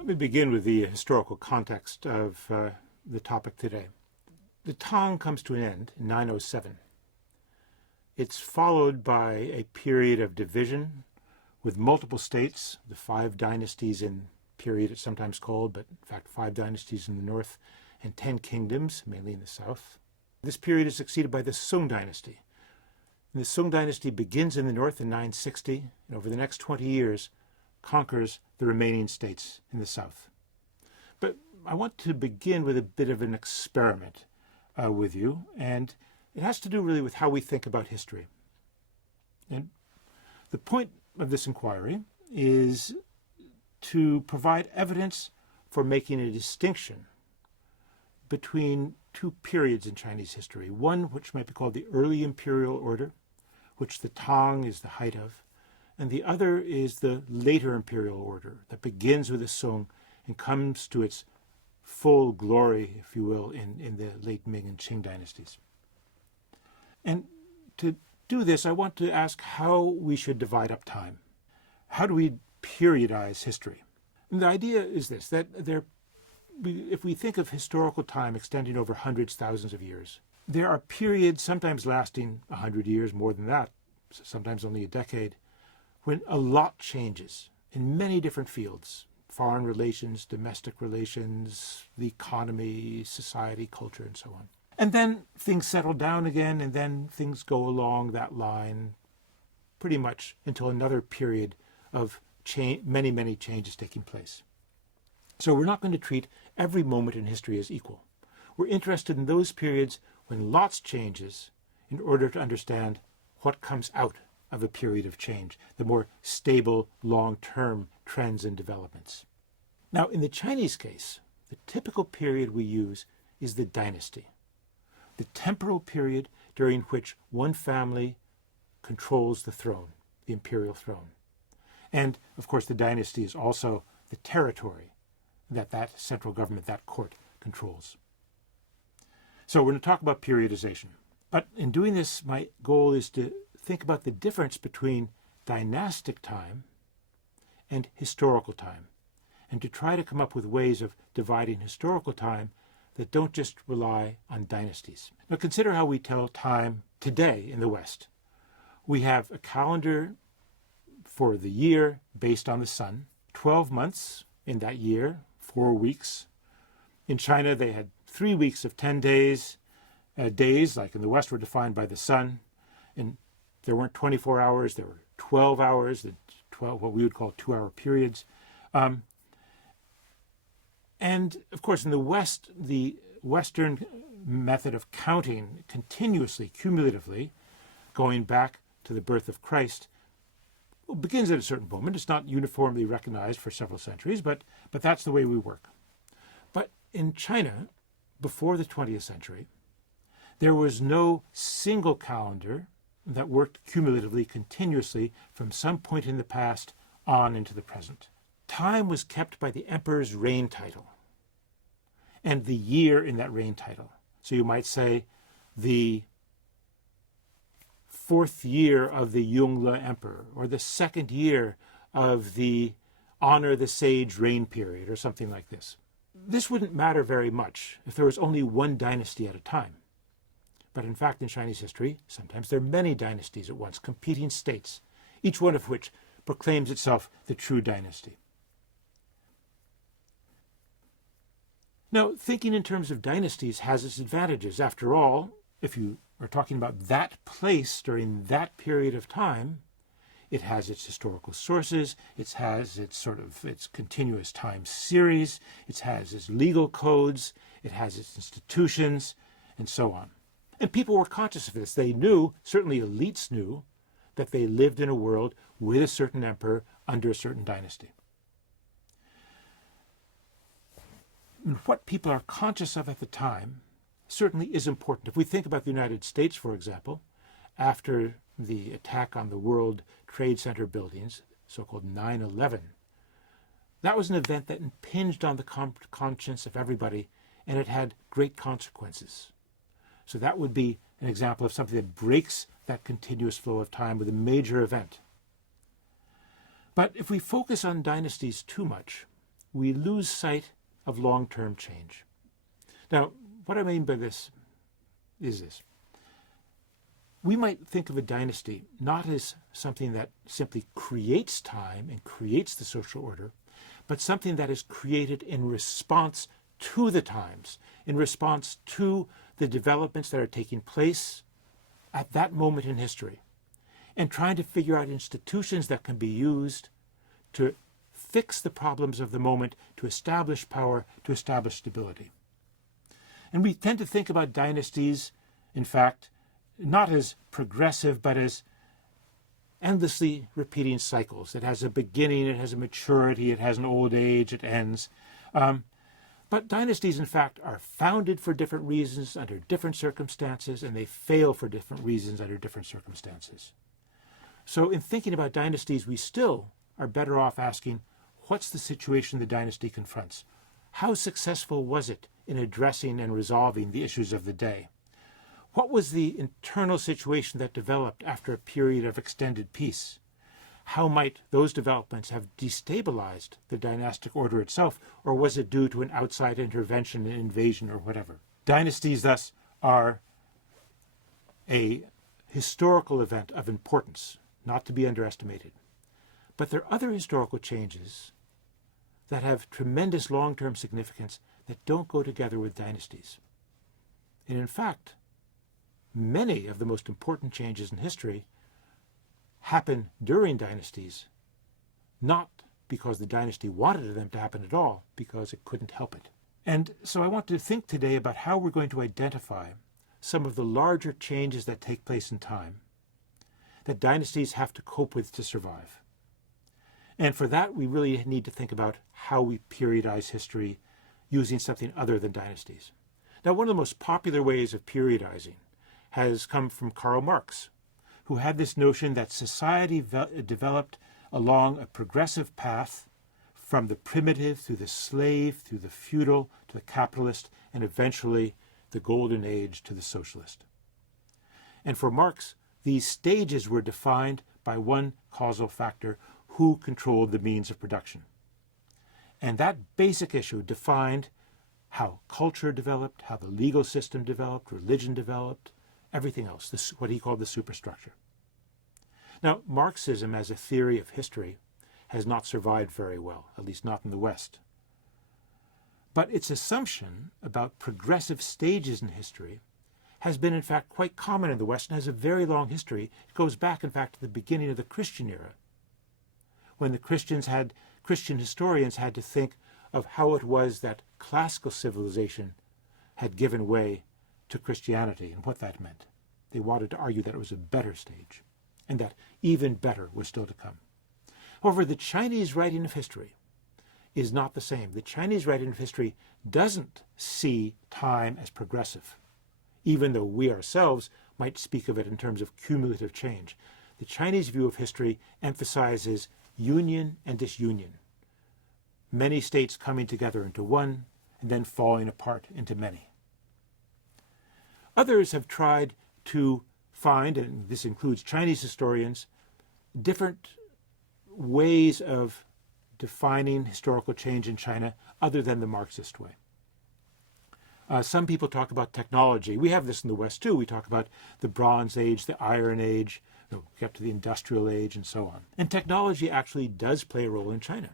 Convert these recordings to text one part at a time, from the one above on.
Let me begin with the historical context of the topic today. The Tang comes to an end in 907. It's followed by a period of division with multiple states, the five dynasties in period it's sometimes called, but in fact 5 dynasties in the north and 10 kingdoms, mainly in the south. This period is succeeded by the Song dynasty. And the Song dynasty begins in the north in 960 and over the next 20 years conquers the remaining states in the south. But I want to begin with a bit of an experiment with you, and it has to do really with how we think about history. And the point of this inquiry is to provide evidence for making a distinction between 2 periods in Chinese history. One which might be called the early imperial order, which the Tang is the height of, and the other is the later imperial order that begins with the Song and comes to its full glory, if you will, in the late Ming and Qing dynasties. And to do this, I want to ask how we should divide up time. How do we periodize history? And the idea is this, that if we think of historical time extending over hundreds, thousands of years, there are periods, sometimes lasting 100 years, more than that, sometimes only a decade, when a lot changes in many different fields: foreign relations, domestic relations, the economy, society, culture, and so on. And then things settle down again, and then things go along that line pretty much until another period of many, many changes taking place. So we're not going to treat every moment in history as equal. We're interested in those periods when lots changes in order to understand what comes out of a period of change, the more stable, long-term trends and developments. Now, in the Chinese case, the typical period we use is the dynasty, the temporal period during which one family controls the throne, the imperial throne. And, of course, the dynasty is also the territory that central government, that court, controls. So we're going to talk about periodization. But in doing this, my goal is to think about the difference between dynastic time and historical time, and to try to come up with ways of dividing historical time that don't just rely on dynasties. Now consider how we tell time today in the West. We have a calendar for the year based on the sun, 12 months in that year, 4 weeks. In China, they had 3 weeks of 10 days. Days, like in the West, were defined by the sun. And there weren't 24 hours, there were 12 hours, 12, what we would call 2-hour periods. And of course, in the West, the Western method of counting continuously, cumulatively, going back to the birth of Christ, begins at a certain moment. It's not uniformly recognized for several centuries, but that's the way we work. But in China, before the 20th century, there was no single calendar that worked cumulatively, continuously, from some point in the past on into the present. Time was kept by the emperor's reign title and the year in that reign title. So you might say the 4th year of the Yongle emperor, or the 2nd year of the Honor the Sage reign period, or something like this. This wouldn't matter very much if there was only one dynasty at a time. But in fact, in Chinese history, sometimes there are many dynasties at once, competing states, each one of which proclaims itself the true dynasty. Now, thinking in terms of dynasties has its advantages. After all, if you are talking about that place during that period of time, it has its historical sources, it has its its continuous time series, it has its legal codes, it has its institutions, and so on. And people were conscious of this. They knew, certainly elites knew, that they lived in a world with a certain emperor under a certain dynasty. And what people are conscious of at the time certainly is important. If we think about the United States, for example, after the attack on the World Trade Center buildings, so-called 9/11, that was an event that impinged on the conscience of everybody, and it had great consequences. So that would be an example of something that breaks that continuous flow of time with a major event. But if we focus on dynasties too much, we lose sight of long-term change. Now, what I mean by this is this. We might think of a dynasty not as something that simply creates time and creates the social order, but something that is created in response to the times, in response to the developments that are taking place at that moment in history, and trying to figure out institutions that can be used to fix the problems of the moment, to establish power, to establish stability. And we tend to think about dynasties, in fact, not as progressive, but as endlessly repeating cycles. It has a beginning, it has a maturity, it has an old age, it ends. But dynasties, in fact, are founded for different reasons under different circumstances, and they fail for different reasons under different circumstances. So in thinking about dynasties, we still are better off asking, what's the situation the dynasty confronts? How successful was it in addressing and resolving the issues of the day? What was the internal situation that developed after a period of extended peace? How might those developments have destabilized the dynastic order itself, or was it due to an outside intervention, an invasion, or whatever? Dynasties, thus, are a historical event of importance, not to be underestimated. But there are other historical changes that have tremendous long-term significance that don't go together with dynasties. And in fact, many of the most important changes in history happen during dynasties, not because the dynasty wanted them to happen at all, because it couldn't help it. And so I want to think today about how we're going to identify some of the larger changes that take place in time that dynasties have to cope with to survive. And for that, we really need to think about how we periodize history using something other than dynasties. Now, one of the most popular ways of periodizing has come from Karl Marx, who had this notion that society developed along a progressive path from the primitive through the slave, through the feudal, to the capitalist, and eventually the golden age to the socialist. And for Marx, these stages were defined by one causal factor: who controlled the means of production. And that basic issue defined how culture developed, how the legal system developed, religion developed, everything else, what he called the superstructure. Now, Marxism as a theory of history has not survived very well, at least not in the West. But its assumption about progressive stages in history has been, in fact, quite common in the West and has a very long history. It goes back, in fact, to the beginning of the Christian era, when the Christian historians had to think of how it was that classical civilization had given way to Christianity and what that meant. They wanted to argue that it was a better stage and that even better was still to come. However, the Chinese writing of history is not the same. The Chinese writing of history doesn't see time as progressive, even though we ourselves might speak of it in terms of cumulative change. The Chinese view of history emphasizes union and disunion, many states coming together into one and then falling apart into many. Others have tried to find, and this includes Chinese historians, different ways of defining historical change in China other than the Marxist way. Some people talk about technology. We have this in the West too. We talk about the Bronze Age, the Iron Age, we get to the Industrial Age, and so on. And technology actually does play a role in China.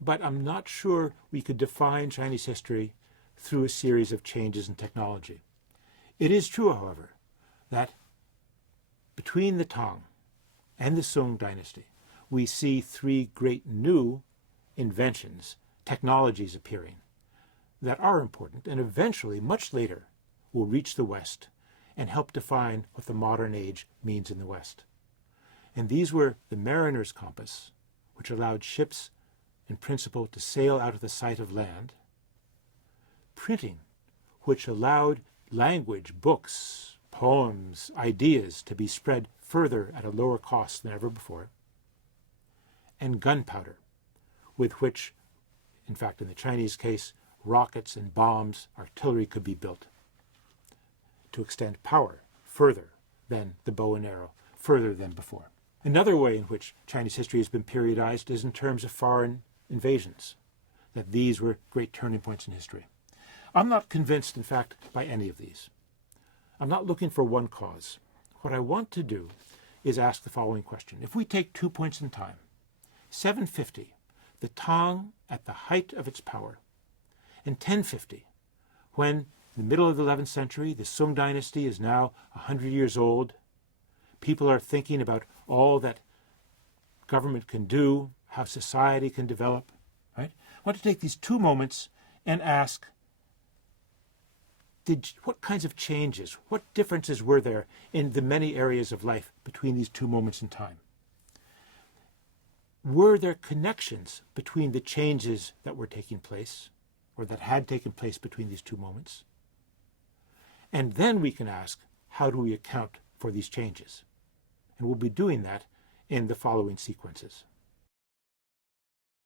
But I'm not sure we could define Chinese history through a series of changes in technology. It is true, however, that between the Tang and the Song dynasty, we see three great new inventions, technologies appearing that are important and eventually, much later, will reach the West and help define what the modern age means in the West. And these were the mariner's compass, which allowed ships in principle to sail out of the sight of land; printing, which allowed language, books, poems, ideas to be spread further at a lower cost than ever before; and gunpowder, with which, in fact in the Chinese case, rockets and bombs, artillery could be built to extend power further than the bow and arrow, further than before. Another way in which Chinese history has been periodized is in terms of foreign invasions. that these were great turning points in history. I'm not convinced, in fact, by any of these. I'm not looking for one cause. What I want to do is ask the following question. If we take 2 points in time, 750, the Tang at the height of its power, and 1050, when in the middle of the 11th century, the Sung dynasty is now 100 years old, people are thinking about all that government can do, how society can develop, right? I want to take these 2 moments and ask, what kinds of changes, what differences were there in the many areas of life between these 2 moments in time? Were there connections between the changes that were taking place, or that had taken place between these 2 moments? And then we can ask, how do we account for these changes? And we'll be doing that in the following sequences.